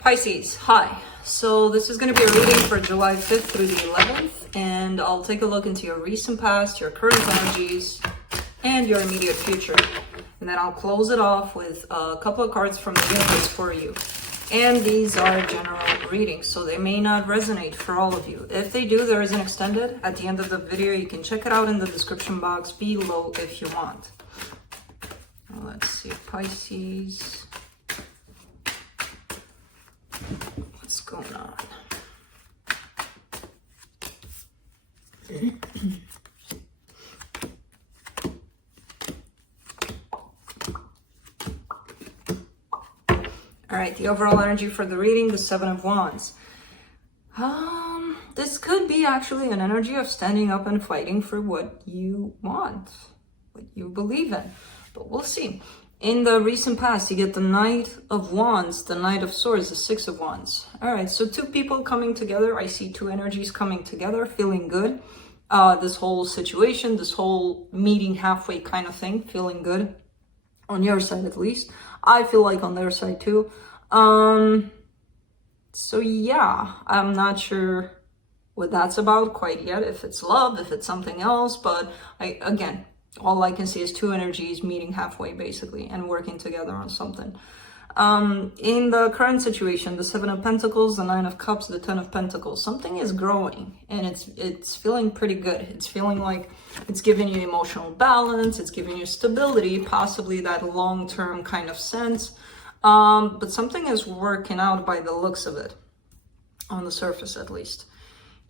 Pisces, hi. So this is going to be a reading for July 5th through the 11th, and I'll take a look into your recent past, your current energies, and your immediate future. And then I'll close it off with a couple of cards from the universe for you. And these are general readings, so they may not resonate for all of you. If they do, there is an extended at the end of the video. You can check it out in the description box below if you want. Let's see, Pisces. What's going on? All right, the overall energy for the reading, the Seven of Wands. This could be actually an energy of standing up and fighting for what you want, what you believe in, but we'll see. In the recent past, you get the Knight of Wands, the Knight of Swords, the Six of Wands. All right, so two people coming together. I see two energies coming together, feeling good. This whole situation, this whole meeting halfway kind of thing, feeling good. On your side, at least. I feel like on their side, too. So, yeah, I'm not sure what that's about quite yet. If it's love, if it's something else. But, again, all I can see is two energies meeting halfway, basically, and working together on something. In the current situation, the Seven of Pentacles, the Nine of Cups, the Ten of Pentacles, something is growing and it's feeling pretty good. It's feeling like it's giving you emotional balance, it's giving you stability, possibly that long-term kind of sense. But something is working out by the looks of it, on the surface at least.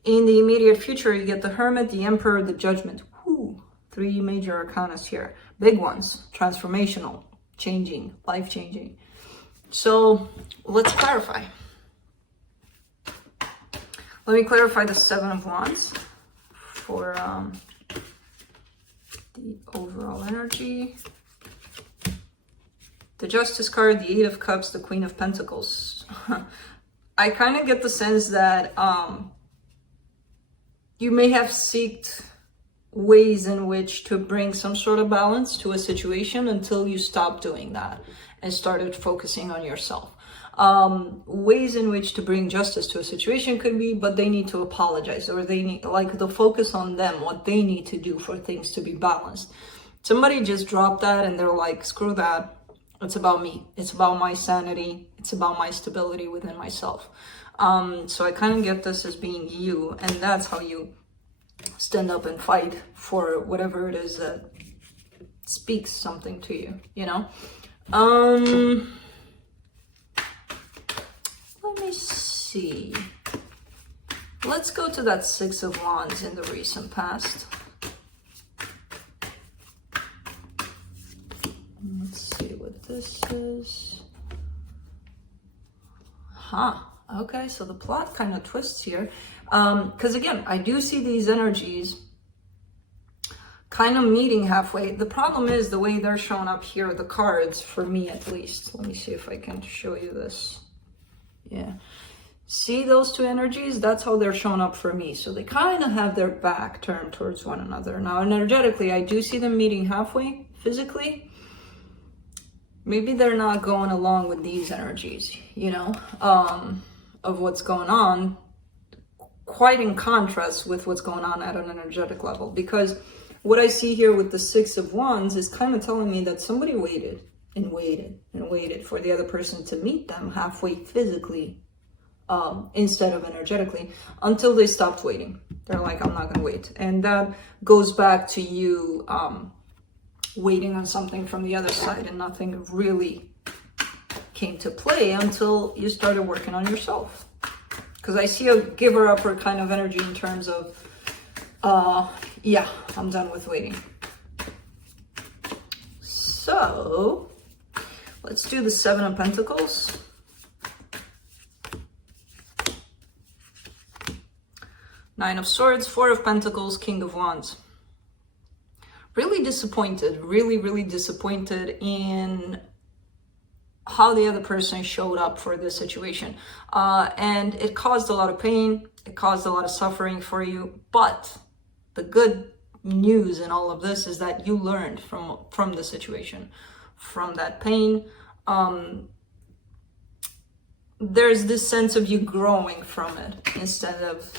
In the immediate future, you get the Hermit, the Emperor, the Judgment. Whew, three major arcana here. Big ones, transformational, changing, life-changing. So let's clarify. Let me clarify the Seven of Wands for the overall energy. The Justice card, the Eight of Cups, the Queen of Pentacles. I kind of get the sense that you may have sought ways in which to bring some sort of balance to a situation until you stopped doing that and started focusing on yourself. Ways in which to bring justice to a situation could be, but they need to apologize, or they need, like, the focus on them, what they need to do for things to be balanced. Somebody just dropped that and they're like, screw that. It's about me. It's about my sanity. It's about my stability within myself. So I kind of get this as being you, and that's how you stand up and fight for whatever it is that speaks something to you, you know? Let me see. Let's go to that Six of Wands in the recent past. Let's see what this is. Okay, so the plot kind of twists here. Because again, I do see these energies kind of meeting halfway. The problem is the way they're showing up here, the cards, for me at least. Let me see if I can show you this. Yeah. See those two energies? That's how they're showing up for me. So they kind of have their back turned towards one another. Now, energetically, I do see them meeting halfway physically. Maybe they're not going along with these energies, you know, of what's going on, quite in contrast with what's going on at an energetic level. Because what I see here with the Six of Wands is kind of telling me that somebody waited and waited and waited for the other person to meet them halfway physically, instead of energetically, until they stopped waiting. They're like, I'm not going to wait. And that goes back to you waiting on something from the other side, and nothing really came to play until you started working on yourself. Because I see a giver-upper kind of energy in terms of, yeah, I'm done with waiting. So, let's do the Seven of Pentacles. Nine of Swords, Four of Pentacles, King of Wands. Really disappointed, really disappointed in how the other person showed up for this situation. And it caused a lot of pain, it caused a lot of suffering for you, but the good news in all of this is that you learned from the situation, from that pain. there's this sense of you growing from it instead of,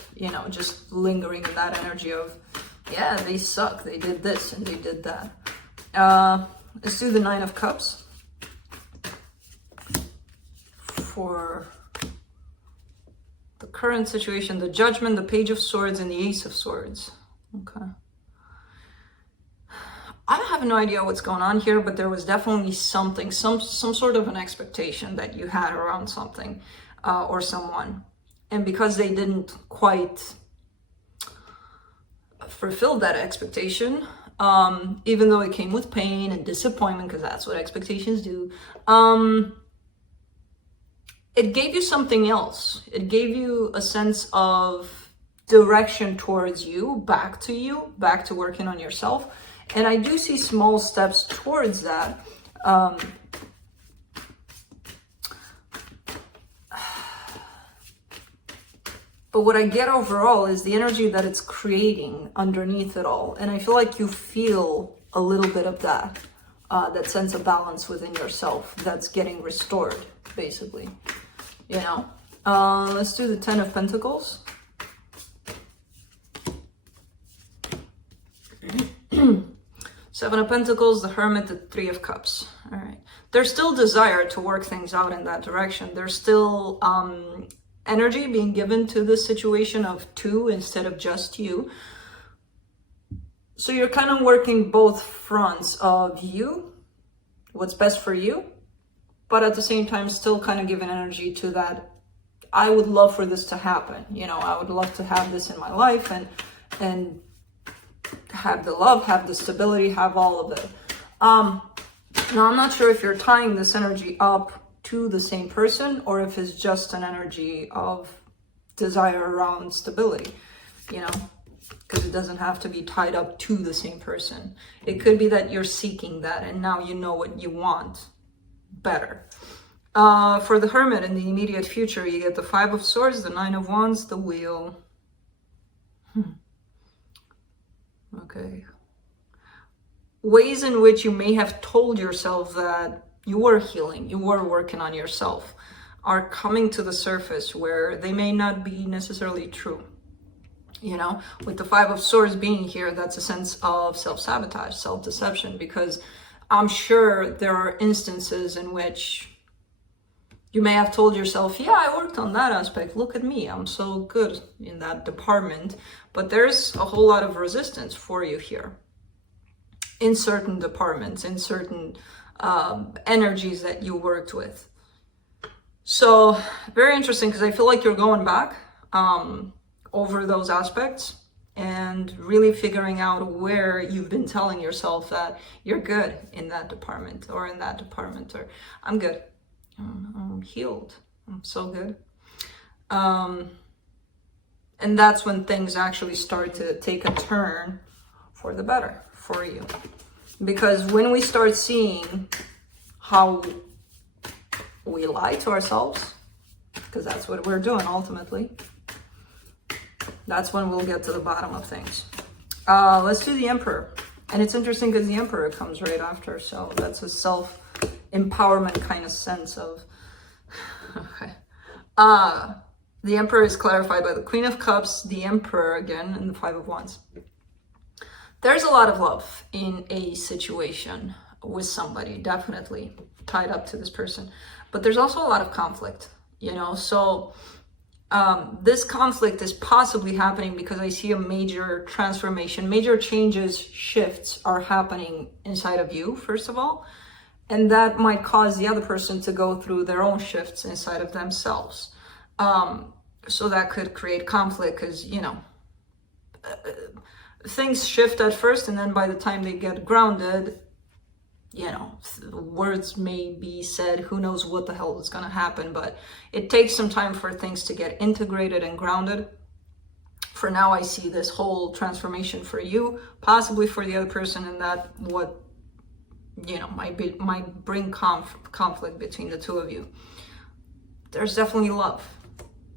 just lingering in that energy of, yeah, they suck, they did this and they did that. Let's do the Nine of Cups for the current situation, the Judgment, the Page of Swords, and the Ace of Swords. Okay. I have no idea what's going on here, but there was definitely something, some sort of an expectation that you had around something or someone. And because they didn't quite fulfill that expectation, even though it came with pain and disappointment, because that's what expectations do, it gave you something else. It gave you a sense of direction towards you, back to working on yourself. And I do see small steps towards that. But what I get overall is the energy that it's creating underneath it all. And I feel like you feel a little bit of that, that sense of balance within yourself that's getting restored, basically. Let's do the Ten of Pentacles. Seven of Pentacles, the Hermit, the Three of Cups. All right. There's still desire to work things out in that direction. There's still energy being given to this situation of two instead of just you. So you're kind of working both fronts of you, what's best for you, but at the same time still kind of giving energy to that. I would love for this to happen. I would love to have this in my life and have the love, have the stability, have all of it. Now, I'm not sure if you're tying this energy up to the same person or if it's just an energy of desire around stability, because it doesn't have to be tied up to the same person. It could be that you're seeking that and now you know what you want better. For the Hermit in the immediate future, you get the Five of Swords, the Nine of Wands, the Wheel. Okay. Ways in which you may have told yourself that you were healing, you were working on yourself, are coming to the surface where they may not be necessarily true. With the Five of Swords being here, that's a sense of self-sabotage, self-deception, because I'm sure there are instances in which you may have told yourself, yeah, I worked on that aspect. Look at me. I'm so good in that department. But there's a whole lot of resistance for you here in certain departments, in certain energies that you worked with. So very interesting, because I feel like you're going back over those aspects and really figuring out where you've been telling yourself that you're good in that department or in that department, or I'm good. I'm healed. I'm so good. And that's when things actually start to take a turn for the better for you. Because when we start seeing how we lie to ourselves, because that's what we're doing ultimately, that's when we'll get to the bottom of things. Let's do the Emperor. And it's interesting because the Emperor comes right after. So that's a self-empowerment kind of sense of, okay. The Emperor is clarified by the Queen of Cups, the Emperor again, and the Five of Wands. There's a lot of love in a situation with somebody, definitely tied up to this person. But there's also a lot of conflict, so this conflict is possibly happening because I see a major transformation, major changes, shifts are happening inside of you, first of all. And that might cause the other person to go through their own shifts inside of themselves. So that could create conflict because, things shift at first, and then by the time they get grounded, words may be said, who knows what the hell is going to happen, but it takes some time for things to get integrated and grounded. For now, I see this whole transformation for you, possibly for the other person, and that what might bring conflict between the two of you. There's definitely love.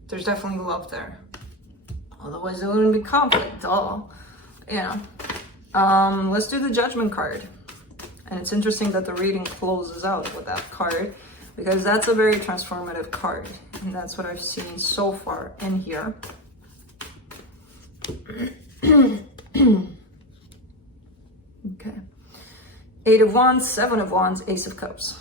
There's definitely love there. Otherwise, there wouldn't be conflict. Let's do the Judgment card. And it's interesting that the reading closes out with that card. because that's a very transformative card, and that's what I've seen so far in here. Okay. 8 of Wands, 7 of Wands, Ace of Cups.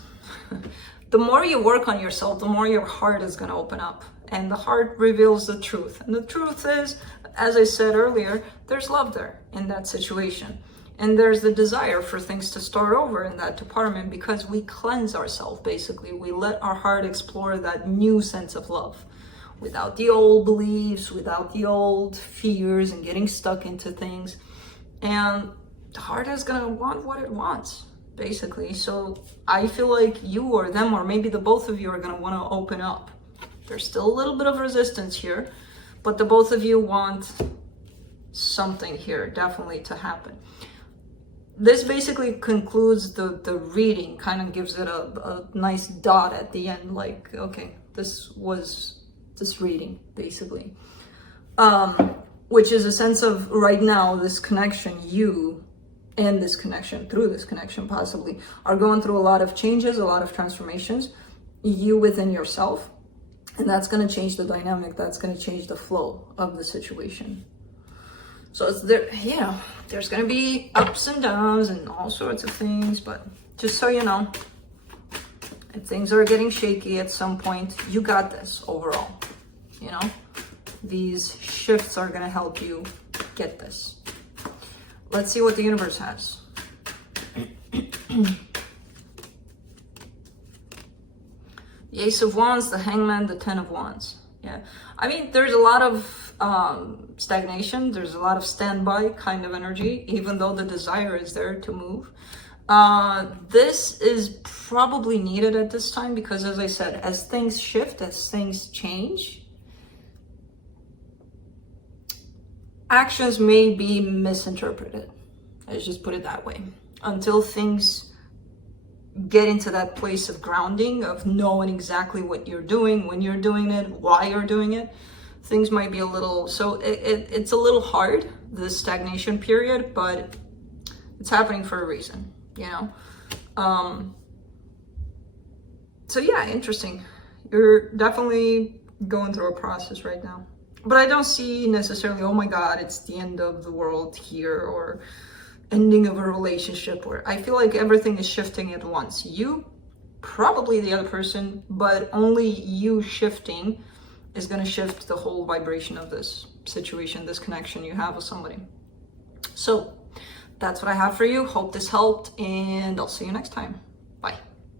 The more you work on yourself, the more your heart is going to open up. And the heart reveals the truth. And the truth is, as I said earlier, there's love there in that situation. And there's the desire for things to start over in that department, because we cleanse ourselves, basically. We let our heart explore that new sense of love, without the old beliefs, without the old fears and getting stuck into things. And the heart is going to want what it wants, basically. So I feel like you or them, or maybe the both of you, are going to want to open up. There's still a little bit of resistance here, but the both of you want something here definitely to happen. This basically concludes the reading, kind of gives it a nice dot at the end, like, okay, this was this reading, basically. Which is a sense of, right now, this connection, you and this connection, through this connection possibly, are going through a lot of changes, a lot of transformations, you within yourself, and that's going to change the dynamic, that's going to change the flow of the situation. So it's there, you know, there's going to be ups and downs and all sorts of things, but just so you know, if things are getting shaky at some point, you got this overall, you know? These shifts are going to help you get this. Let's see what the universe has. The Ace of Wands, the Hangman, the 10 of Wands. Yeah, I mean, there's a lot of stagnation. There's a lot of standby kind of energy, even though the desire is there to move. This is probably needed at this time because, as I said, as things shift, as things change, actions may be misinterpreted. Let's just put it that way. Until things get into that place of grounding, of knowing exactly what you're doing, when you're doing it, why you're doing it, things might be a little, so it's a little hard, this stagnation period, but it's happening for a reason, you know? So yeah, interesting. You're definitely going through a process right now. But I don't see necessarily, oh my God, it's the end of the world here, or ending of a relationship, where I feel like everything is shifting at once. You, probably the other person, but only you shifting is going to shift the whole vibration of this situation, this connection you have with somebody. So that's what I have for you. Hope this helped, and I'll see you next time.